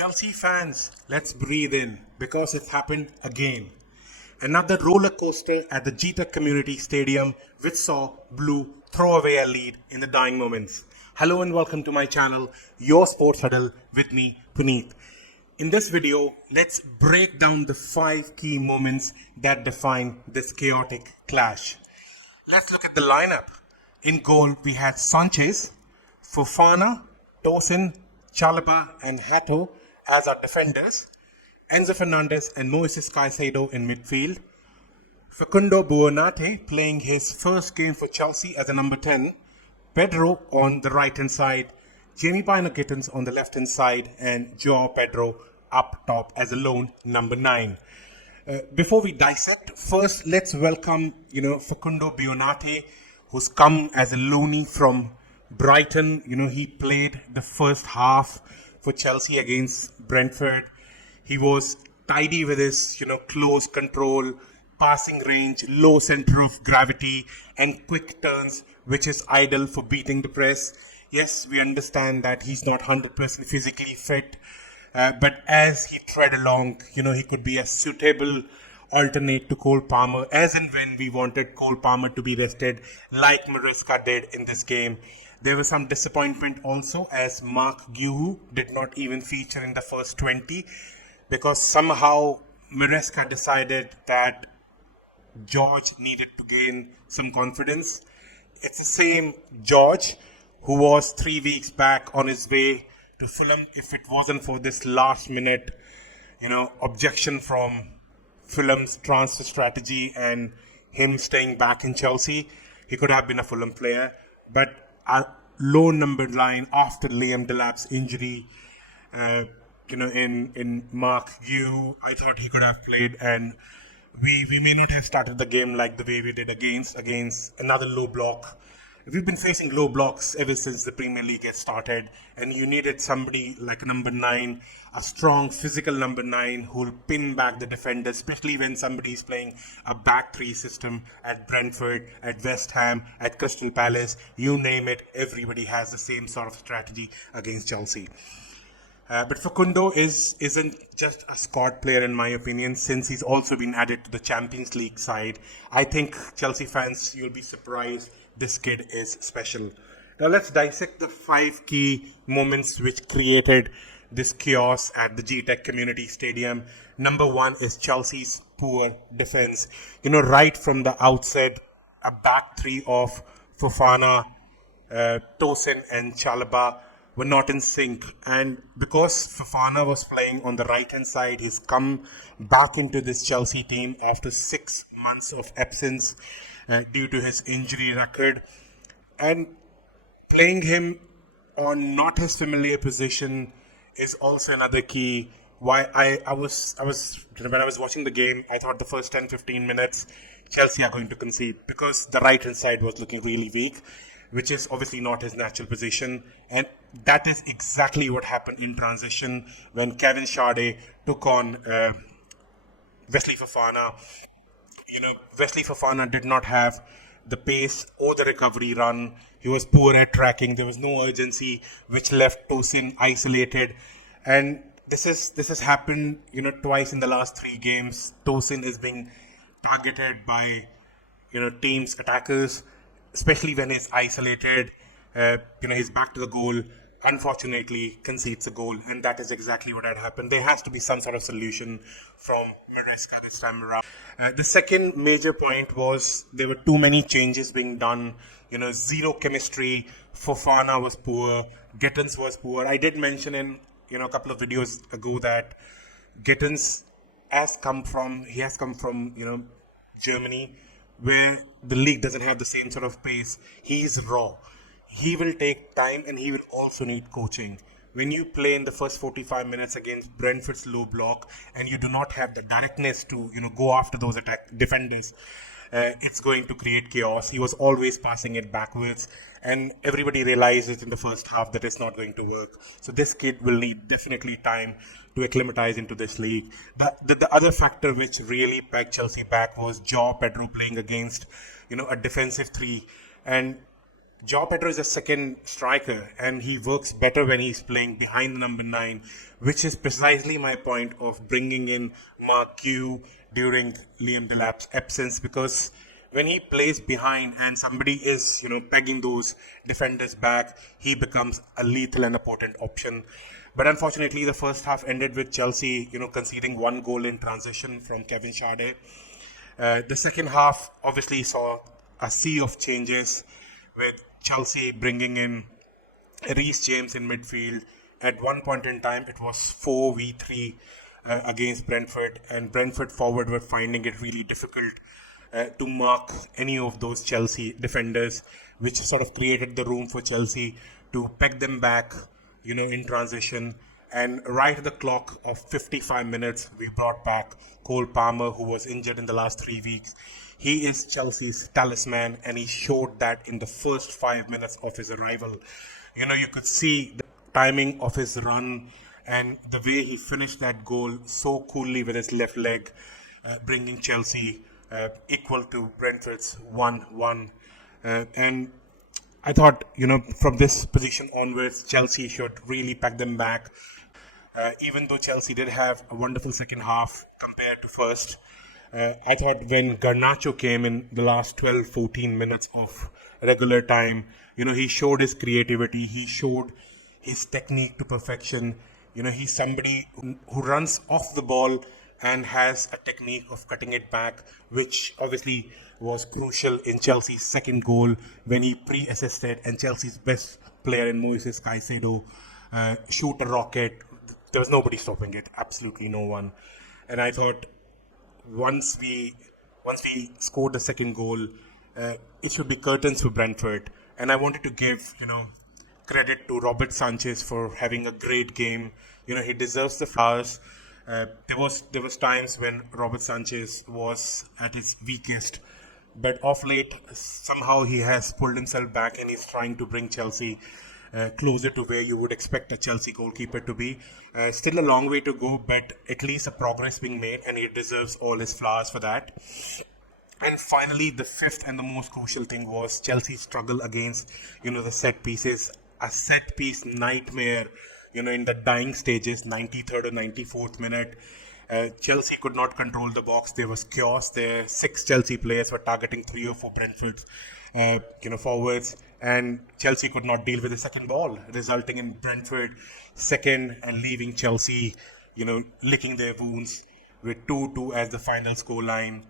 Chelsea fans, let's breathe in because it's happened again. Another roller coaster at the Jeter Community Stadium, which saw Blue throw away a lead in the dying moments. Hello and welcome to my channel, Your Sports Huddle, with me, Puneet. In this video, let's break down the 5 key moments that define this chaotic clash. Let's look at the lineup. In goal, we had Sanchez, Fofana, Tosin, Chalaba and Hato as our defenders, Enzo Fernandez and Moises Caicedo in midfield, Facundo Buonate playing his first game for Chelsea as a number 10, Pedro on the right hand side, Jamie Pino-Gittens on the left hand side, and Joao Pedro up top as a lone number 9. Before we dissect, first let's welcome Facundo Buonate, who's come as a loanee from Brighton. He played the first half for Chelsea against Brentford. He was tidy with his, close control, passing range, low center of gravity, and quick turns, which is ideal for beating the press. Yes, we understand that he's not 100% physically fit, but as he tread along, he could be a suitable alternate to Cole Palmer, as and when we wanted Cole Palmer to be rested, like Maresca did in this game. There was some disappointment also, as Mark Guihu did not even feature in the first 20, because somehow Maresca decided that George needed to gain some confidence. It's the same George who was 3 weeks back on his way to Fulham. If it wasn't for this last minute, objection from Fulham's transfer strategy and him staying back in Chelsea, he could have been a Fulham player. But our low numbered line after Liam Delap's injury, in Mark Guihu, I thought he could have played, and we may not have started the game like the way we did against another low block. We've been facing low blocks ever since the Premier League has started, and you needed somebody like a number 9, a strong physical number 9 who'll pin back the defender, especially when somebody's playing a back 3 system at Brentford, at West Ham, at Crystal Palace, you name it, everybody has the same sort of strategy against Chelsea. But Facundo isn't just a squad player in my opinion, since he's also been added to the Champions League side. I think Chelsea fans, you'll be surprised, this kid is special. Now let's dissect the 5 key moments which created this chaos at the G-Tech Community Stadium. Number 1 is Chelsea's poor defense. Right from the outset, a back 3 of Fofana, Tosin and Chalaba were not in sync, and because Fofana was playing on the right hand side, he's come back into this Chelsea team after 6 months of absence due to his injury record, and playing him on not his familiar position is also another key. Why I was when I was watching the game, I thought the first 10-15 minutes Chelsea are going to concede, because the right hand side was looking really weak, which is obviously not his natural position. And that is exactly what happened in transition when Kevin Schade took on Wesley Fofana. Wesley Fofana did not have the pace or the recovery run. He was poor at tracking. There was no urgency, which left Tosin isolated. And this has happened, twice in the last 3 games. Tosin is being targeted by, teams' attackers, especially when he's isolated. He's back to the goal, unfortunately concedes a goal, and that is exactly what had happened. There has to be some sort of solution from Maresca this time around. The second major point was there were too many changes being done, zero chemistry. Fofana was poor, Gittens was poor. I did mention in a couple of videos ago that Gittens has come from Germany, where the league doesn't have the same sort of pace. He's raw. He will take time, and he will also need coaching. When you play in the first 45 minutes against Brentford's low block and you do not have the directness to go after those defenders, it's going to create chaos. He was always passing it backwards, and everybody realizes in the first half that it's not going to work. So this kid will need definitely time to acclimatize into this league. The other factor which really pegged Chelsea back was Joao Pedro playing against a defensive 3, and Joao Pedro is a second striker, and he works better when he's playing behind the number 9, which is precisely my point of bringing in Mark Q during Liam Delap's absence, because when he plays behind and somebody is, pegging those defenders back, he becomes a lethal and a potent option. But unfortunately, the first half ended with Chelsea, conceding one goal in transition from Kevin Schade. The second half obviously saw a sea of changes, with Chelsea bringing in Reece James in midfield. At one point in time, it was 4v3 against Brentford, and Brentford forward were finding it really difficult to mark any of those Chelsea defenders, which sort of created the room for Chelsea to peg them back, in transition. And right at the clock of 55 minutes, we brought back Cole Palmer, who was injured in the last 3 weeks. He is Chelsea's talisman, and he showed that in the first 5 minutes of his arrival. You could see the timing of his run and the way he finished that goal so coolly with his left leg, bringing Chelsea equal to Brentford's 1-1. And I thought, from this position onwards, Chelsea should really pack them back. Even though Chelsea did have a wonderful second half compared to first, I thought when Garnacho came in the last 12-14 minutes of regular time, he showed his creativity, he showed his technique to perfection. He's somebody who runs off the ball and has a technique of cutting it back, which obviously was crucial in Chelsea's second goal when he pre-assisted and Chelsea's best player in Moises Caicedo shoot a rocket. There was nobody stopping it, absolutely no one. And I thought once we scored the second goal, it should be curtains for Brentford. And I wanted to give, credit to Robert Sanchez for having a great game. He deserves the flowers. There was times when Robert Sanchez was at his weakest, but of late somehow he has pulled himself back and he's trying to bring Chelsea closer to where you would expect a Chelsea goalkeeper to be. Still a long way to go, but at least a progress being made, and he deserves all his flowers for that. And finally, the fifth and the most crucial thing was Chelsea's struggle against, the set pieces. A set piece nightmare, in the dying stages, 93rd or 94th minute. Chelsea could not control the box. There was chaos there. 6 Chelsea players were targeting 3 or 4 Brentford, forwards, and Chelsea could not deal with the second ball, resulting in Brentford second and leaving Chelsea, licking their wounds with 2-2 as the final scoreline.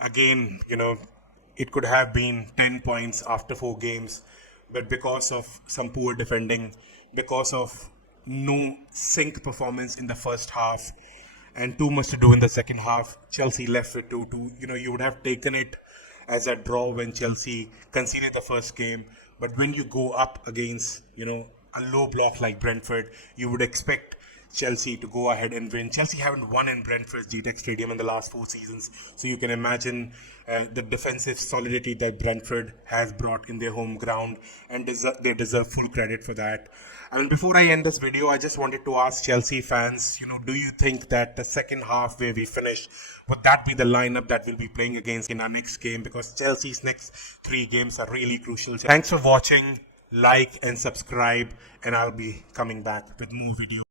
Again, it could have been 10 points after 4 games, but because of some poor defending, because of no sync performance in the first half, and too much to do in the second half, Chelsea left with 2-2. You would have taken it as a draw when Chelsea conceded the first game, but when you go up against, a low block like Brentford, you would expect Chelsea to go ahead and win. Chelsea haven't won in Brentford's GTEC Stadium in the last 4 seasons, so you can imagine the defensive solidity that Brentford has brought in their home ground, and they deserve full credit for that. I mean, before I end this video, I just wanted to ask Chelsea fans, do you think that the second half where we finish, would that be the lineup that we'll be playing against in our next game? Because Chelsea's next 3 games are really crucial. Thanks for watching, like and subscribe, and I'll be coming back with more videos.